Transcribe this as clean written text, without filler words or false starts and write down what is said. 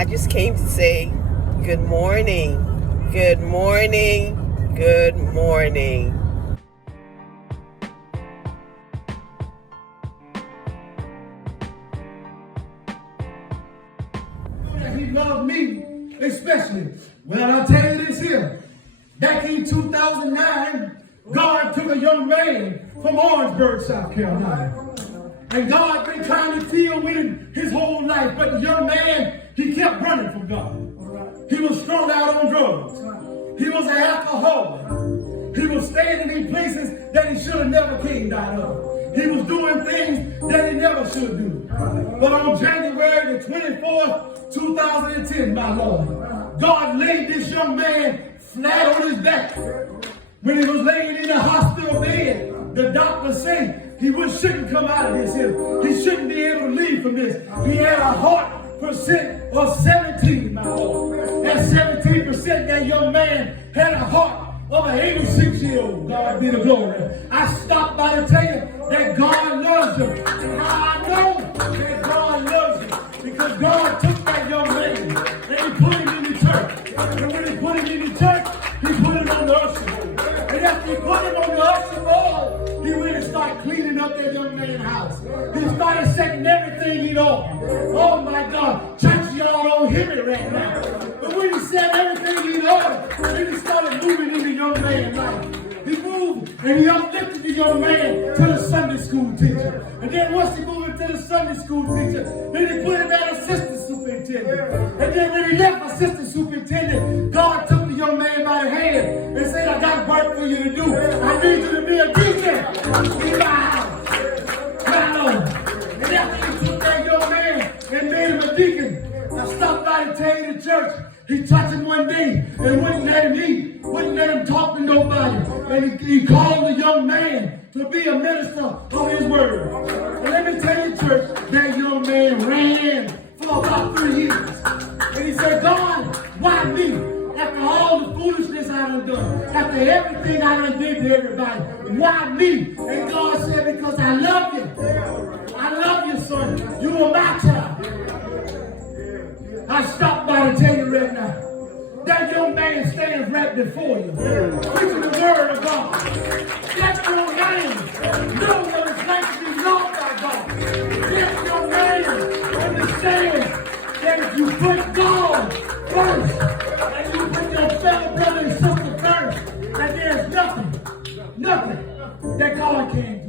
I just came to say good morning, good morning, good morning. He loved me especially. Well, I'll tell you this here. Back in 2009, God took a young man from Orangeburg, South Carolina. And God been trying to deal with him his whole life. But the young man, he kept running from God. He was strung out on drugs. He was an alcoholic. He was standing in places that he should have never came out of. He was doing things that he never should do. But on January the 24th, 2010, my Lord, God laid this young man flat on his back. When he was laying in the hospital bed, the doctor said he shouldn't come out of this here. He shouldn't be able to leave from this. He had a heart percent of 17, my Lord. That 17%, that young man had a heart of an 86-year-old. God be the glory. I stopped by to tell you that God loves you. I know that God loves you because God took that young man and he put him in the church. And when he put him in the church, he put him on the usher board. And after he put him on the usher board, he went and started cleaning up that young man's house. He started setting everything in order. Oh my God, church, y'all don't hear me right now. But when he set everything in order, then he started moving in the young man's life. He moved and he uplifted the young man to the Sunday school teacher. And then once he moved to the Sunday school teacher, then he put him as assistant superintendent. And then when he left assistant superintendent, God took the young man by the hand and said, I got work for you to do. I need you to be a deacon in my house. My Lord. And after he took that young man and made him a deacon, I stopped by to tell you the church. He touched him one day and wouldn't let him eat, wouldn't let him talk to nobody. And he called the young man to be a minister of his word. And let me tell you, church, that young man ran for about 3 years. And he said, God, why me? After all the foolishness I done, after everything I done did to everybody, why me? And God said, because I love you. I love you, son. You are my child. I stopped by to tell you right now, that young man stands right before you, preaching the word of God. That young man knows what it's like to be loved by God. That young man understands that if you put God first, and you put your fellow brother and sister first, that there's nothing that God can't